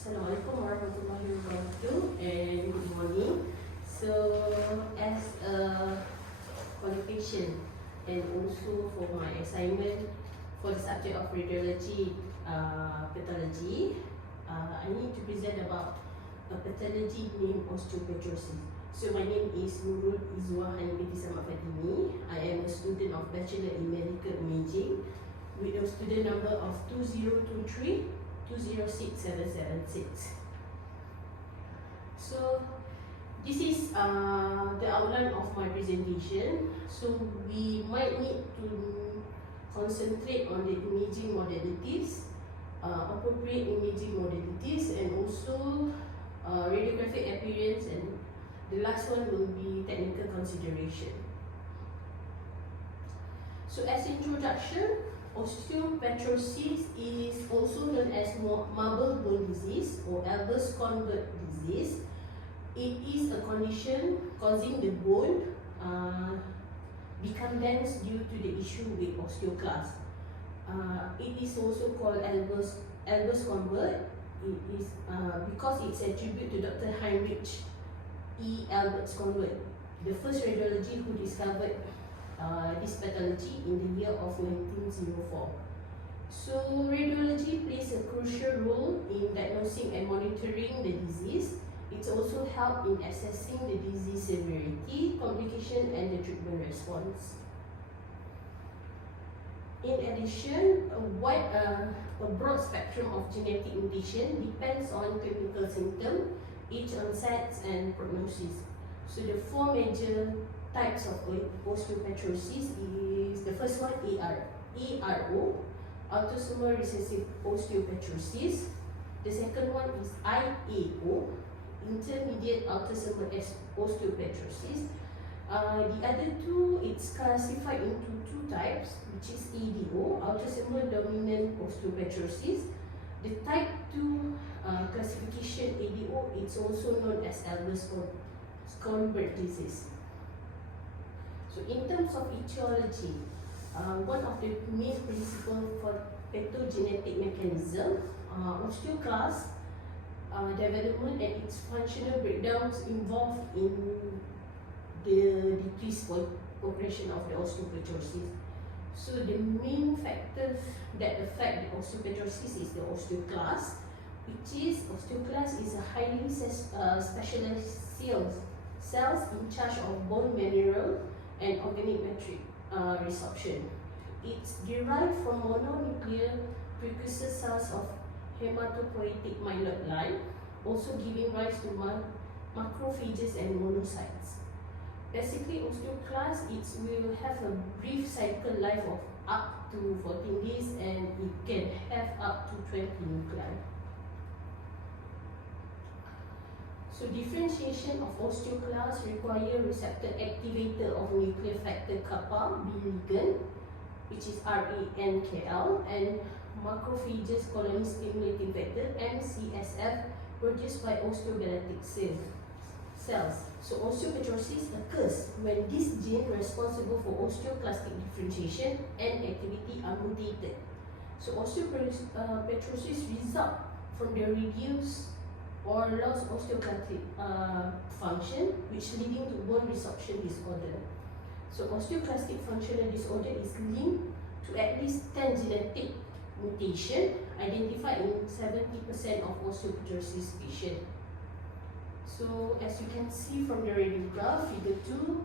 Assalamualaikum warahmatullahi wabarakatuh and good morning. So as a qualification and also for my assignment for the subject of radiology pathology, I need to present about a pathology named osteopetrosis. So my name is Nurul Izwa Hanifah Sama Fatimi. I am a student of Bachelor in Medical Imaging with a student number of 2023 206776. So this is the outline of my presentation. So we might need to concentrate on the imaging modalities, appropriate imaging modalities, and also radiographic appearance, and the last one will be technical consideration. So as introduction, osteopetrosis is also known as marble bone disease or Albus convert disease. It is a condition causing the bone become dense due to the issue with osteoclast. It is also called Albus convert. It is because it's attributed to Dr. Heinrich E. Albus convert, the first radiologist who discovered this pathology in the year of 1904. So radiology plays a crucial role in diagnosing and monitoring the disease. It's also helped in assessing the disease severity, complication, and the treatment response. In addition, a broad spectrum of genetic mutation depends on clinical symptom, age onset, and prognosis. So the four major types of osteopetrosis is the first one ARO, autosomal recessive osteopetrosis. The second one is IAO, intermediate autosomal osteopetrosis. The other two, it's classified into two types, which is ADO, autosomal dominant osteopetrosis. The type 2 classification ADO, it's also known as Albus convert disease. So in terms of etiology, one of the main principles for pathogenetic mechanism, osteoclast development and its functional breakdowns involved in the decreased progression of the osteopetrosis. So the main factors that affect the osteopetrosis is the osteoclast, which is osteoclast is a highly specialized cells in charge of bone mineral and organic matrix resorption. It's derived from mononuclear precursor cells of hematopoietic myeloid line, also giving rise to macrophages and monocytes. Basically, osteoclast will have a brief cycle life of up to 14 days and it can have up to 20 nuclei. So differentiation of osteoclast require receptor activator of nuclear factor kappa B ligand, which is RANKL, and macrophages colony stimulating factor MCSF produced by osteoblastic cells. So osteopetrosis occurs when this gene responsible for osteoclastic differentiation and activity are mutated. So osteopetrosis result from the reduced or lost osteoclastic function, which leading to bone resorption disorder. So osteoclastic functional disorder is linked to at least 10 genetic mutation identified in 70% of osteopetrosis patients. So as you can see from the radiograph, figure 2,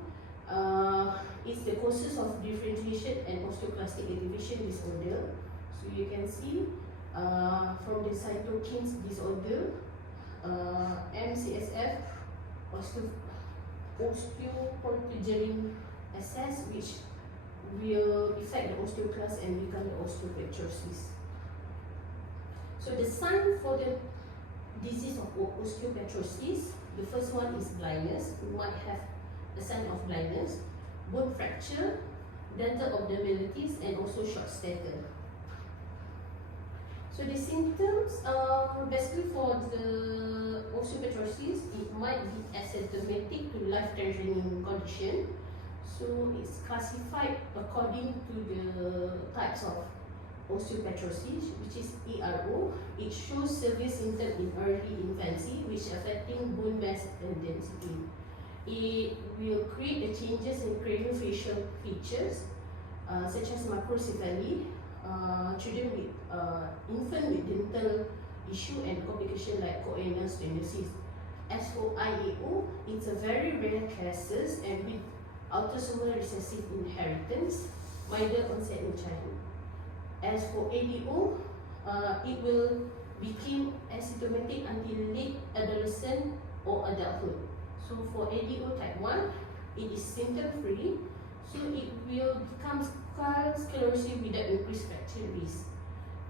is the causes of differentiation and osteoclastic activation disorder. So you can see from the cytokines disorder, MCSF, osteoprotein excess, which will affect the osteoclast and become the osteopetrosis. So the sign for the disease of osteopetrosis, the first one is blindness. You might have a sign of blindness, bone fracture, dental abnormalities, and also short stature. So the symptoms, basically for the osteopetrosis, it might be asymptomatic to life-threatening condition. So it's classified according to the types of osteopetrosis, which is ERO. It shows severe symptoms in early infancy, which affecting bone mass and density. It will create the changes in craniofacial features, such as macrocephaly, children with infant with dental issue and complication like choanal stenosis. As for IAO, it's a very rare cases and with autosomal recessive inheritance, milder onset in childhood. As for ADO, it will become asymptomatic until late adolescent or adulthood. So for ADO type 1, it is symptom-free, so it will become sclerosis without increased fracture risk.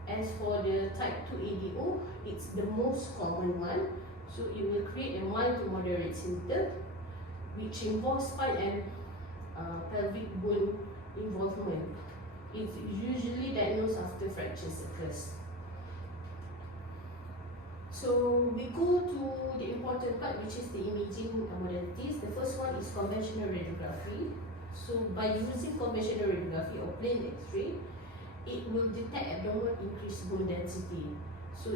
As for the type 2 ADO, it's the most common one, so it will create a mild to moderate symptom, which involves spine and pelvic bone involvement. It's usually diagnosed after fractures occurs. So we go to the important part, which is the imaging modalities. The first one is conventional radiography. So by using conventional radiography or plain X-ray, it will detect abnormal increased bone density. So,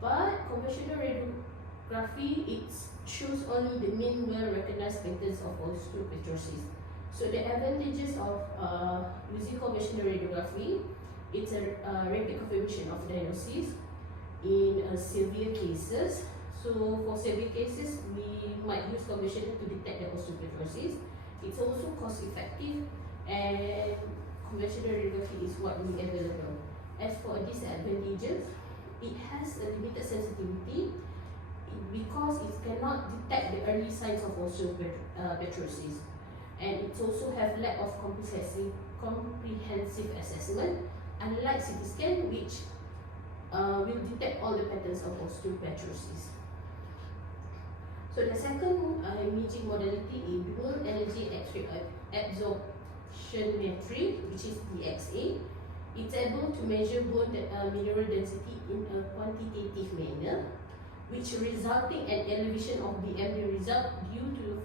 but conventional radiography, it shows only the main well-recognized patterns of osteopetrosis. So the advantages of using conventional radiography, it's a rapid confirmation of diagnosis in severe cases. So for severe cases, we might use conventional to detect the osteopetrosis. It's also cost-effective, and conventional radiography is widely available. As for disadvantages, it has a limited sensitivity because it cannot detect the early signs of osteopetrosis, and it also have lack of comprehensive assessment, unlike CT scan, which will detect all the patterns of osteopetrosis. So the second imaging modality is dual energy X-ray absorptiometry, which is DXA. It's able to measure bone mineral density in a quantitative manner, which resulting in elevation of the MD result due to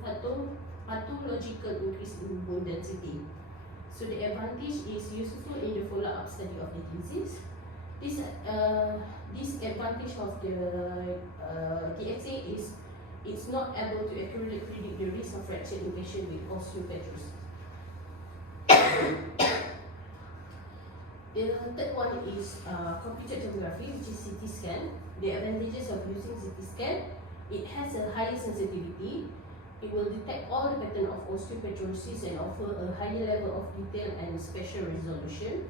pathological increase in bone density. So the advantage is useful in the follow-up study of the disease. This advantage of the DXA is it's not able to accurately predict the risk of fracture in patients with osteopetrosis. The third one is computed tomography, which is CT scan. The advantages of using CT scan, it has a higher sensitivity. It will detect all the pattern of osteopetrosis and offer a higher level of detail and spatial resolution.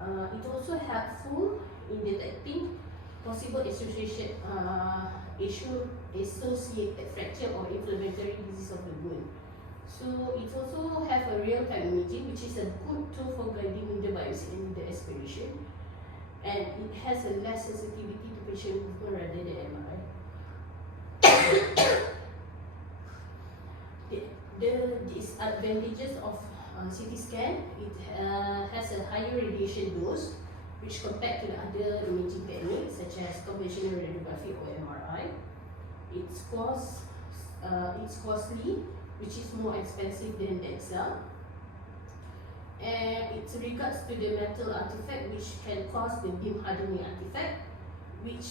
It also helpful in detecting possible associated fracture or inflammatory disease of the bone. So it also have a real-time imaging, which is a good tool for guiding the biopsy and the aspiration, and it has a less sensitivity to patient movement rather than MRI. The disadvantages of CT scan, it has a higher radiation dose, which compared to the other imaging techniques such as conventional radiography or MRI. It's costly, which is more expensive than DEXA. And it regards to the metal artifact, which can cause the beam hardening artifact, which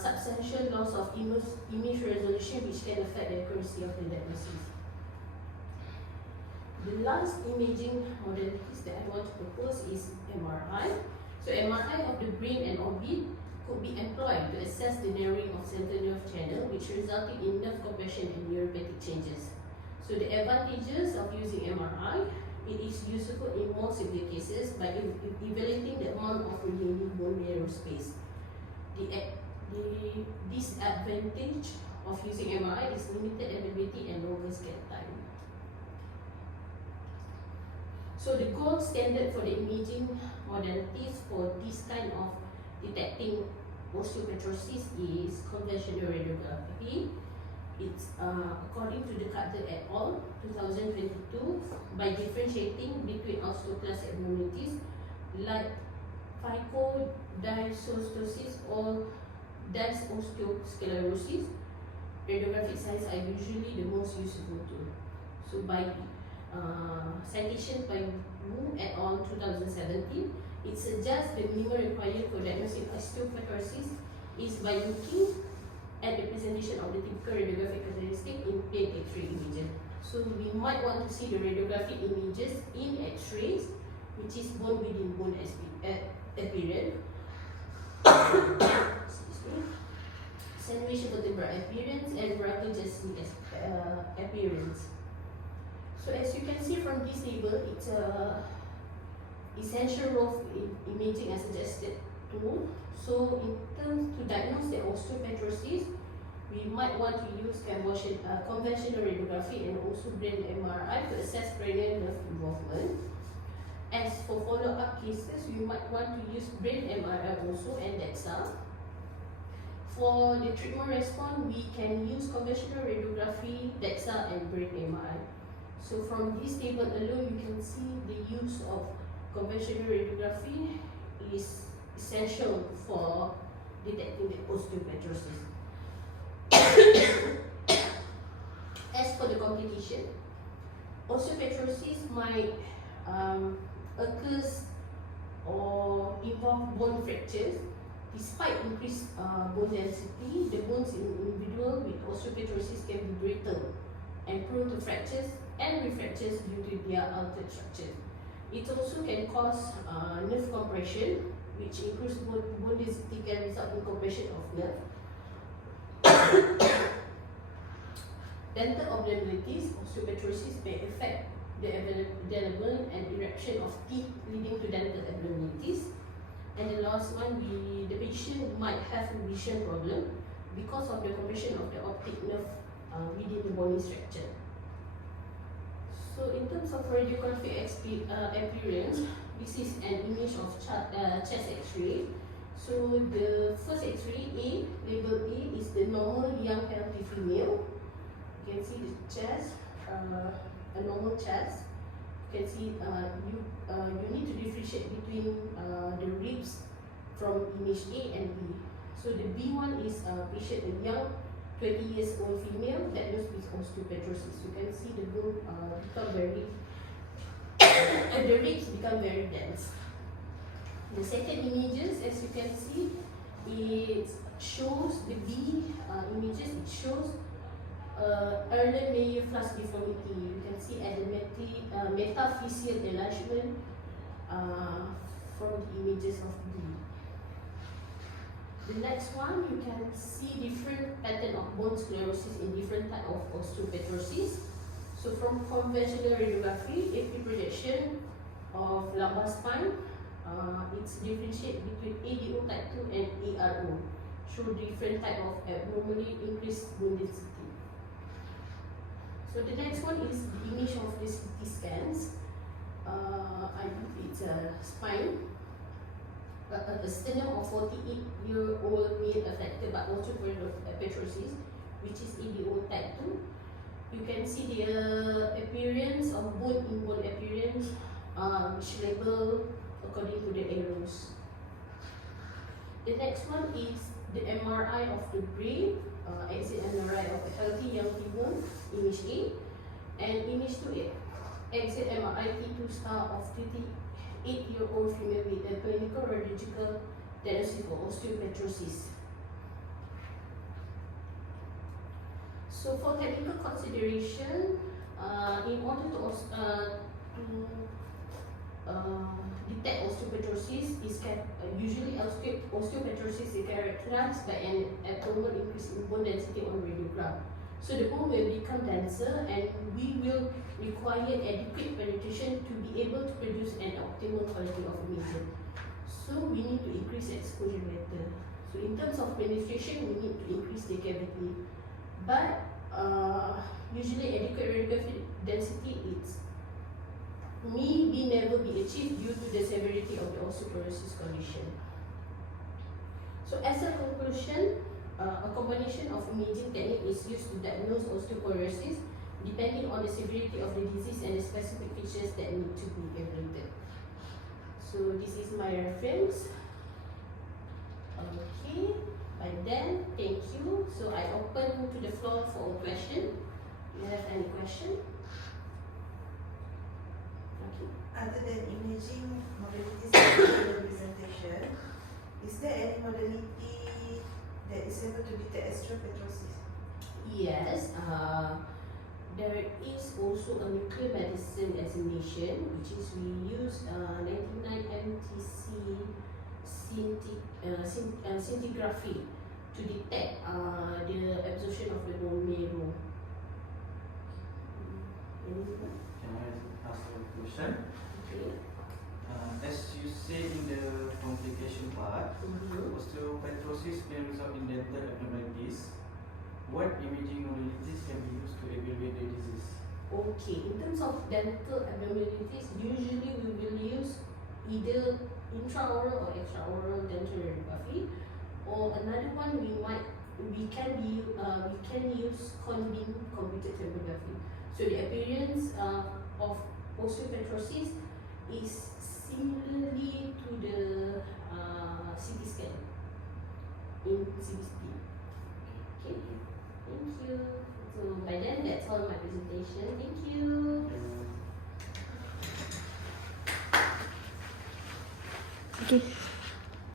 substantial loss of image resolution, which can affect the accuracy of the diagnosis. The last imaging modalities that I want to propose is MRI. So MRI of the brain and orbit could be employed to assess the narrowing of central nerve channel, which resulting in nerve compression and neuropathic changes. So the advantages of using MRI, it is useful in more severe cases by evaluating the amount of remaining bone marrow space. The disadvantage of using MRI is limited availability and longer scan time. So the gold standard for the imaging modalities for this kind of detecting osteopetrosis is conventional radiography. It's according to the Carter et al. 2022, by differentiating between osteoclast abnormalities like phycodysostoses or dysosteosclerosis, radiographic signs are usually the most useful tool. So by citation by Wu et al. 2017, It suggests the minimum required for diagnosing osteopetrosis is by looking at the presentation of the typical radiographic characteristic in plain X-ray images. So we might want to see the radiographic images in X-rays, which is bone within bone appearance, sandwich vertebra appearance, and brachiojacetic appearance. So as you can see from this table, it's a essential role in imaging as suggested tool. So in terms to diagnose the osteopetrosis, we might want to use conventional radiography and also brain MRI to assess cranial nerve involvement. As for follow-up cases, we might want to use brain MRI also and DEXA. For the treatment response, we can use conventional radiography, DEXA, and brain MRI. So from this table alone, you can see the use of conventional radiography is essential for detecting the osteopetrosis. As for the complication, osteopetrosis might occur or involve bone fractures. Despite increased bone density, the bones in individual with osteopetrosis can be brittle and prone to fractures and refractures due to their altered structure. It also can cause nerve compression, which increases bone density can result in compression of nerve. Dental abnormalities, osteopetrosis may affect the development and erection of teeth, leading to dental abnormalities. And the last one, the patient might have a vision problem because of the compression of the optic nerve within the bony structure. So in terms of radiographic appearance, this is an image of chest X-ray. So the first X-ray A, label A, is the normal young healthy female. You can see the chest, a normal chest. You can see you need to differentiate between the ribs from image A and B. So the B one is patient, a young 20 years old female diagnosed with osteopetrosis. You can see the bone become very, the ribs become very dense. The second images, as you can see, it shows the B images. It shows Erlen-Meyer flask deformity. You can see at the metaphyseal enlargement from the images of B. The next one, you can see different pattern of bone sclerosis in different type of osteopetrosis. So from conventional radiography, AP projection of lumbar spine, it's differentiate between ADO type 2 and ARO, show different type of abnormally increased bone density. So the next one is the image of the CT scans. I believe it's a spine. A sternum of 48-year-old male affected by osteopetrosis, which is ADO type 2. You can see the appearance of bone in bone appearance, which label according to the arrows. The next one is the MRI of the brain, exit MRI of a healthy young female, image A, and image 2A, exit MRI T2 star of 38-year-old female with a clinical radiological diagnosis for osteopetrosis. So for technical consideration, in order to detect osteopetrosis, usually osteopetrosis is characterized by an abnormal increase in bone density on radiograph. So the bone will become denser, and we will require adequate penetration to be able to produce an optimal quality of imaging. So we need to increase exposure better. So in terms of penetration, we need to increase the cavity. But usually adequate radiographic density may never be achieved due to the severity of the osteoporosis condition. So as a conclusion, a combination of imaging technique is used to diagnose osteoporosis depending on the severity of the disease and the specific features that need to be evaluated. So this is my reference. Okay, by then, thank you. So I open to the floor for a question. Do you have any question? Okay. Other than imaging modalities in the presentation, is there any modality that is able to detect osteopetrosis? Yes, there is also a nuclear medicine examination, which is we use 99 MTC scintigraphy to detect the absorption of the bone marrow. Anyone? Can I ask a question? Okay. As you say in the complication part, osteopetrosis may result in dental abnormalities. What imaging modalities can be used to evaluate the disease? Okay, in terms of dental abnormalities, usually we will use either intraoral or extraoral dental radiography, or another one we can use con-beam computed tomography. So the appearance of osteopetrosis is similarly to the CT scan in CBCT. Okay. Thank you. So by then, that's all my presentation. Thank you. Thank you. Okay.